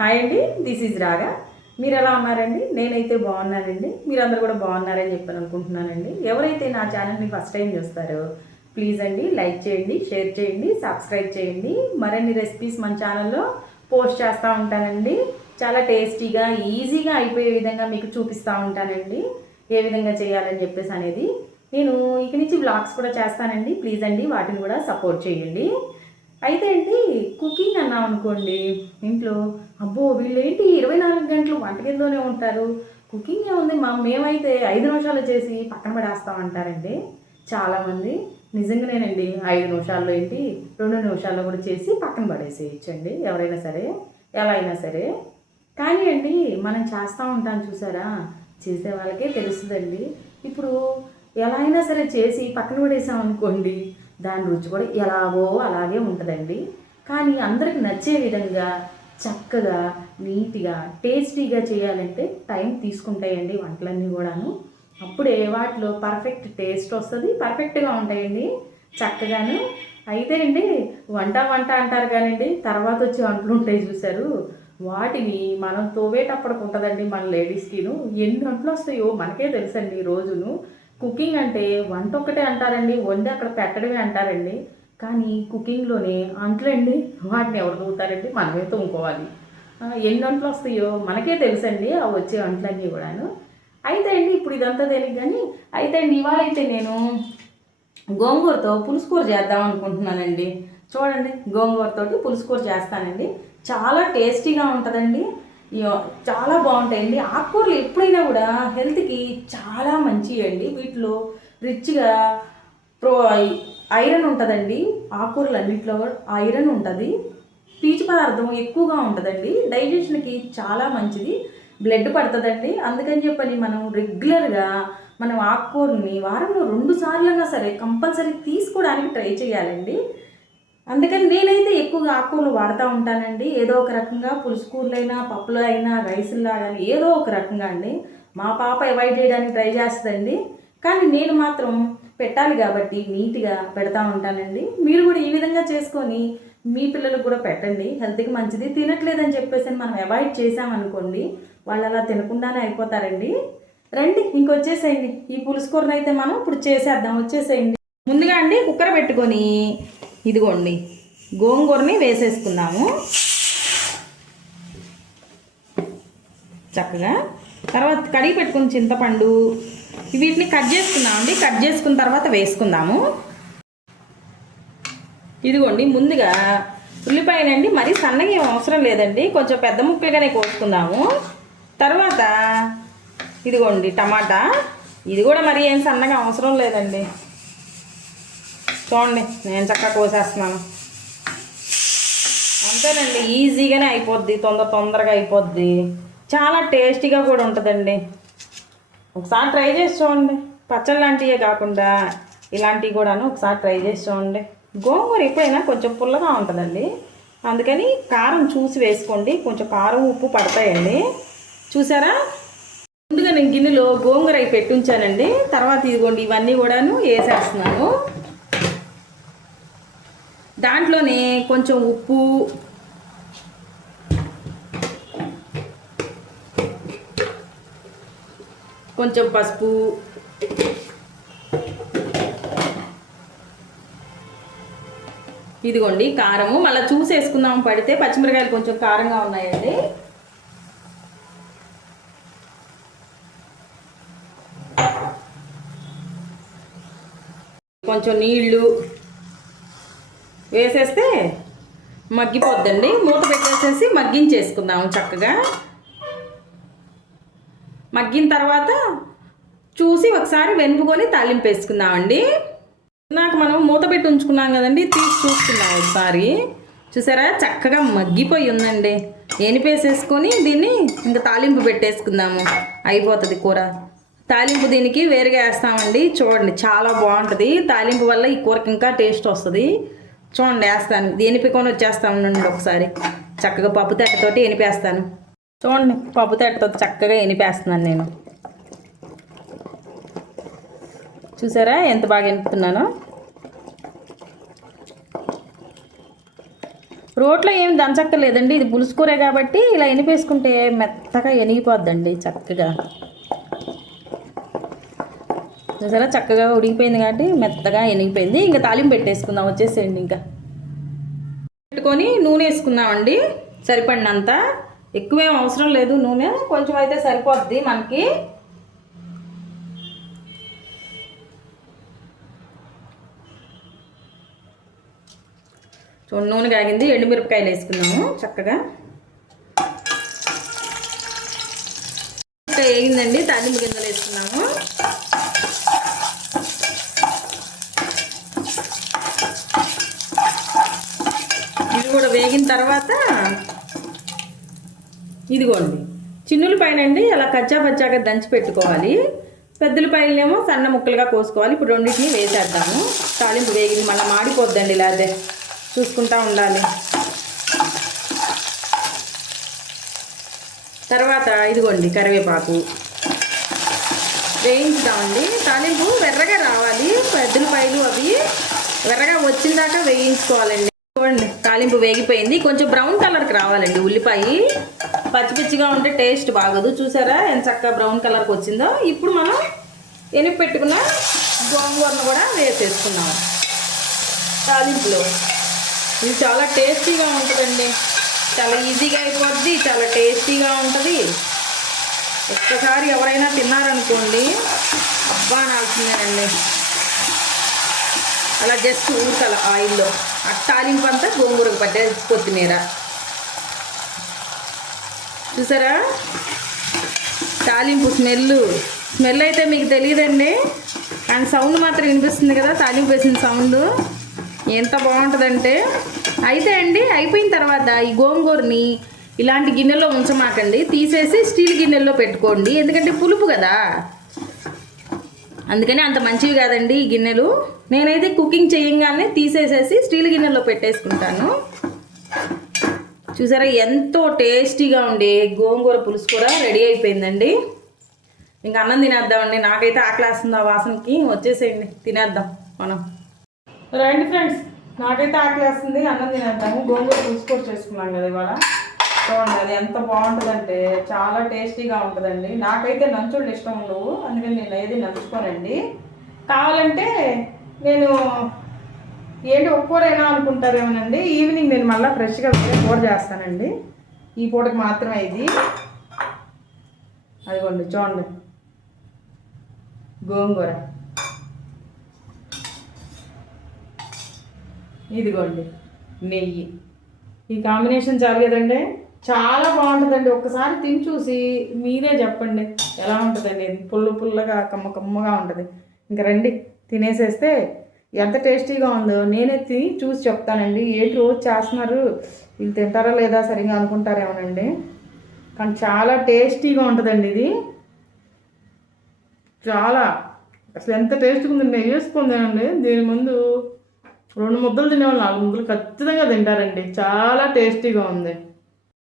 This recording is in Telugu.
హాయ్ అండి, దిస్ ఈజ్ రాగా. మీరు ఎలా ఉన్నారండి? నేనైతే బాగున్నానండి. మీరందరూ కూడా బాగున్నారని చెప్పని అనుకుంటున్నానండి. ఎవరైతే నా ఛానల్ని ఫస్ట్ టైం చూస్తారో ప్లీజ్ అండి లైక్ చేయండి, షేర్ చేయండి, సబ్స్క్రైబ్ చేయండి. మరిన్ని రెసిపీస్ మన ఛానల్లో పోస్ట్ చేస్తూ ఉంటానండి. చాలా టేస్టీగా ఈజీగా అయిపోయే విధంగా మీకు చూపిస్తూ ఉంటానండి ఏ విధంగా చేయాలని చెప్పేసి అనేది. నేను ఇక నుంచి వ్లాగ్స్ కూడా చేస్తానండి. ప్లీజ్ అండి వాటిని కూడా సపోర్ట్ చేయండి. అయితే ఏంటి కుకింగ్ అన్నాం అనుకోండి, ఇంట్లో అబ్బో వీళ్ళేంటి 24 గంటలు వంటగదిలోనే ఉంటారు, కుకింగ్ ఏముంది మేమైతే 5 నిమిషాలు చేసి పక్కన పడేస్తామంటారండి చాలామంది. నిజంగానేనండి, 5 నిమిషాల్లో ఏంటి 2 నిమిషాల్లో కూడా చేసి పక్కన పడేసేయచ్చండి ఎవరైనా సరే, ఎలా అయినా సరే. కానీ అండి మనం చేస్తూ ఉంటాం చూసారా, చేసే వాళ్ళకే తెలుస్తుందండి. ఇప్పుడు ఎలా అయినా సరే చేసి పక్కన పడేసాం అనుకోండి, దాని రుచి కూడా ఎలాగో అలాగే ఉంటుందండి. కానీ అందరికి నచ్చే విధంగా చక్కగా నీట్గా టేస్టీగా చేయాలంటే టైం తీసుకుంటాయండి వంటలన్నీ కూడాను. అప్పుడే వాటిలో పర్ఫెక్ట్ టేస్ట్ వస్తుంది, పర్ఫెక్ట్గా ఉంటాయండి చక్కగాను. అయితే అండి వంట వంట అంటారు కానివ్వండి, తర్వాత వచ్చి వంటలు ఉంటాయి చూసారు, వాటిని మనం తోవేటప్పటికి ఉంటుందండి మన లేడీస్కిను. ఎన్ని వంటలు వస్తాయో మనకే తెలుసండి రోజును. కుకింగ్ అంటే వంట ఒక్కటే అంటారండి, వండి అక్కడ పెట్టడమే అంటారండి. కానీ కుకింగ్లోనే అంట్లండి, వాటిని ఎవరు తవ్వుతారండి? మనమే తోముకోవాలి. ఎన్ని వంటలు వస్తాయో మనకే తెలుసండి ఆ వచ్చే వంటలన్నీ కూడాను. అయితే అండి ఇప్పుడు ఇదంతా తెలియదు కానీ, అయితే అండి ఇవాళైతే నేను గోంగూరతో పులుసుకూర చేద్దాం అనుకుంటున్నానండి. చూడండి, గోంగూరతోటి పులుసుకూర చేస్తానండి. చాలా టేస్టీగా ఉంటుందండి, చాలా బాగుంటాయండి. ఆకుకూరలు ఎప్పుడైనా కూడా హెల్త్కి చాలా మంచివి అండి. వీటిలో రిచ్గా ఐరన్ ఉంటుందండి. ఆకుకూరలు అన్నింటిలో ఐరన్ ఉంటుంది, పీచు పదార్థం ఎక్కువగా ఉంటుందండి, డైజెషన్కి చాలా మంచిది, బ్లడ్ పడుతుందండి. అందుకని చెప్పని మనం రెగ్యులర్గా మనం ఆకుకూరని వారంలో 2 సార్లైనా సరే కంపల్సరీ తీసుకోవడానికి ట్రై చేయాలండి. అందుకని నేనైతే ఎక్కువగా ఆకుకూరలు వాడుతూ ఉంటానండి. ఏదో ఒక రకంగా పులుసుకూరలైనా, పప్పులు అయినా, రైసుల్లో కానీ ఏదో ఒక రకంగా అండి. మా పాప అవాయిడ్ చేయడానికి ట్రై చేస్తుందండి, కానీ నేను మాత్రం పెట్టాలి కాబట్టి నీట్గా పెడతా ఉంటానండి. మీరు కూడా ఈ విధంగా చేసుకొని మీ పిల్లలకు కూడా పెట్టండి, హెల్త్కి మంచిది. తినట్లేదని చెప్పేసి మనం అవాయిడ్ చేసామనుకోండి, వాళ్ళు అలా తినకుండానే అయిపోతారండి. రండి ఇంకొచ్చేసేయండి, ఈ పులుసుకూరను అయితే మనం ఇప్పుడు చేసేద్దాం, వచ్చేసేయండి. ముందుగా అండి కుక్కర్ పెట్టుకొని ఇదిగోండి గోంగూరని వేసేసుకున్నాము చక్కగా. తర్వాత కడిగి పెట్టుకుని చింతపండు వీటిని కట్ చేసుకున్నామండి. కట్ చేసుకున్న తర్వాత వేసుకుందాము. ఇదిగోండి ముందుగా ఉల్లిపాయలండి మరీ సన్నగా ఏం అవసరం లేదండి, కొంచెం పెద్ద ముక్కలుగానే కోసుకుందాము. తర్వాత ఇదిగోండి టమాటా, ఇది కూడా మరీ ఏం సన్నగా అవసరం లేదండి. చూడండి నేను చక్కగా కోసేస్తున్నాను, అంతేనండి. ఈజీగానే అయిపోద్ది, తొందరగా అయిపోద్ది, చాలా టేస్టీగా కూడా ఉంటుందండి. ఒకసారి ట్రై చేసి చూడండి, పచ్చళ్ళు లాంటివే కాకుండా ఇలాంటివి కూడాను ఒకసారి ట్రై చేసి చూడండి. గోంగూర ఎప్పుడైనా కొంచెం పుల్లగా ఉంటుందండి, అందుకని కారం చూసి వేసుకోండి, కొంచెం కారం ఉప్పు పడతాయండి. చూసారా, ముందుగా నేను గిన్నెలో గోంగూర అవి పెట్టి ఉంచానండి. తర్వాత ఇదిగోండి ఇవన్నీ కూడాను వేసేస్తున్నాను. దాంట్లోనే కొంచెం ఉప్పు, కొంచెం పసుపు, ఇదిగోండి కారము, మళ్ళీ చూసేసుకుందాం పడితే. పచ్చిమిరకాయలు కొంచెం కారంగా ఉన్నాయండి. కొంచెం నీళ్ళు వేసేస్తే మగ్గిపోద్దండి. మూత పెట్టేసేసి మగ్గించేసుకుందాము చక్కగా. మగ్గిన తర్వాత చూసి ఒకసారి వెనుపుకొని తాలింపు వేసుకుందామండి. నాకు మనం మూత పెట్టి ఉంచుకున్నాం కదండి, తీసి చూసుకున్నాం ఒకసారి. చూసారా చక్కగా మగ్గిపోయి ఉందండి. ఎనిపేసేసుకొని దీన్ని ఇంకా తాలింపు పెట్టేసుకుందాము, అయిపోతుంది కూర. తాలింపు దీనికి వేరుగా వేస్తామండి. చూడండి చాలా బాగుంటుంది తాలింపు వల్ల, ఈ కూరకి ఇంకా టేస్ట్ వస్తుంది. చూడండి వేస్తాను, ఎనిపికొని వచ్చేస్తాను ఉండండి ఒకసారి. చక్కగా పప్పు తట్టతోటి ఎనిపేస్తాను. చూడండి పప్పు తట్టతో చక్కగా ఎనిపేస్తున్నాను నేను. చూసారా ఎంత బాగా ఎనుపుతున్నానో. రోట్లో ఏమి దంచక్కర్లేదండి, ఇది పులుసు కూరే కాబట్టి ఇలా ఎనిపేసుకుంటే మెత్తగా ఎనిగిపోద్దండి చక్కగా. చూసారా చక్కగా ఉడికిపోయింది కాబట్టి మెత్తగా ఎనిగిపోయింది. ఇంకా తాలింపు పెట్టేసుకుందాం, వచ్చేసేయండి. ఇంకా పెట్టుకొని నూనె వేసుకుందామండి సరిపడినంత. ఎక్కువేం అవసరం లేదు, నూనె కొంచెం అయితే సరిపోద్ది మనకి. చూడండి నూనె కాగింది, ఎండుమిరపకాయలు వేసుకుందాము చక్కగా. వేగిందండి, తాలింపు గింజలు వేసుకున్నాము. ఇవి కూడా వేగిన తర్వాత ఇదిగోండి చిన్నులపాయలండి అలా కచ్చా పచ్చాగా దంచి పెట్టుకోవాలి. పెద్దలపాయలనేమో సన్న ముక్కలుగా కోసుకోవాలి. ఇప్పుడు రెండింటిని వేసేద్దాము. తాలింపు వేగింది, మళ్ళీ మాడిపోద్దండి, లేదే చూసుకుంటా ఉండాలి. తర్వాత ఇదిగోండి కరివేపాకు వేయించుదామండి. తాలింపు వెర్రగా రావాలి, పెద్దలపాయలు అవి వెర్రగా వచ్చిన దాకా వేయించుకోవాలండి. చూడండి తాలింపు వేగిపోయింది, కొంచెం బ్రౌన్ కలర్కి రావాలండి. ఉల్లిపాయ పచ్చి పచ్చిగా ఉంటే టేస్ట్ బాగోదు. చూసారా ఎంత చక్కగా బ్రౌన్ కలర్కి వచ్చిందో. ఇప్పుడు మనం ఎనిపి పెట్టుకున్న గోంగూరను కూడా వేసేసుకున్నాము తాలింపులో. ఇది చాలా టేస్టీగా ఉంటుందండి, చాలా ఈజీగా అయిపోద్ది, చాలా టేస్టీగా ఉంటుంది. ఒక్కసారి ఎవరైనా తిన్నారనుకోండి అబ్బా అనాల్సిందేనండి. అలా జస్ట్ ఊరికల ఆయిల్లో ఆ తాలింపు అంతా గోంగూరకు పట్టే కొత్తిమీర. చూసారా తాలింపు స్మెల్ అయితే మీకు తెలియదండి, కానీ సౌండ్ మాత్రం వినిపిస్తుంది కదా, తాలింపు వేసిన సౌండ్ ఎంత బాగుంటుందంటే. అయితే అండి అయిపోయిన తర్వాత ఈ గోంగూరని ఇలాంటి గిన్నెలో ఉంచమాకండి, తీసేసి స్టీల్ గిన్నెల్లో పెట్టుకోండి. ఎందుకంటే పులుపు కదా, అందుకని అంత మంచివి కాదండి ఈ గిన్నెలు. నేనైతే కుకింగ్ చేయంగానే తీసేసేసి స్టీల్ గిన్నెలో పెట్టేసుకుంటాను. చూసారా ఎంతో టేస్టీగా ఉండే గోంగూర పులుసు కూడా రెడీ అయిపోయిందండి. ఇంకా అన్నం తినేద్దామండి, నాకైతే ఆకలేస్తుంది ఆ వాసనకి. వచ్చేసేయండి తినేద్దాం మనం. రండి ఫ్రెండ్స్, నాకైతే ఆకలేస్తుంది, అన్నం తినేద్దాము. గోంగూర పులుసు కూడా చేసుకున్నాం కదా ఇవాళ. చూడండి అది ఎంత బాగుంటుందంటే చాలా టేస్టీగా ఉంటుందండి. నాకైతే నంచుళ్ళు ఇష్టం ఉండవు, అందుకని నేను ఏది నంచుకోనండి. కావాలంటే నేను ఏంటి ఒక్కూరైనా అనుకుంటారేమోనండి, ఈవినింగ్ నేను మళ్ళీ ఫ్రెష్గా వేరే కూర చేస్తానండి. ఈ పూటకి మాత్రమే ఇది. అదిగోండి చూడండి గోంగూర, ఇదిగోండి నెయ్యి. ఈ కాంబినేషన్ చాలు కదండి, చాలా బాగుంటుందండి. ఒక్కసారి తిని చూసి మీరే చెప్పండి ఎలా ఉంటుందండి. ఇది పుల్లగా కమ్మగా ఉంటుంది. ఇంకా రండి తినేసేస్తే ఎంత టేస్టీగా ఉందో నేనే తిని చూసి చెప్తానండి. ఏంటి రోజు చేస్తున్నారు, వీళ్ళు తింటారా లేదా సరిగా అనుకుంటారేమోనండి, కానీ చాలా టేస్టీగా ఉంటుందండి ఇది. చాలా అసలు ఎంత టేస్ట్గా ఉంది. నెయ్యి వేసుకుందానండి, దీని ముందు 2 ముద్దలు తినేవాళ్ళు 4 ముద్దలు ఖచ్చితంగా తింటారండి. చాలా టేస్టీగా ఉంది.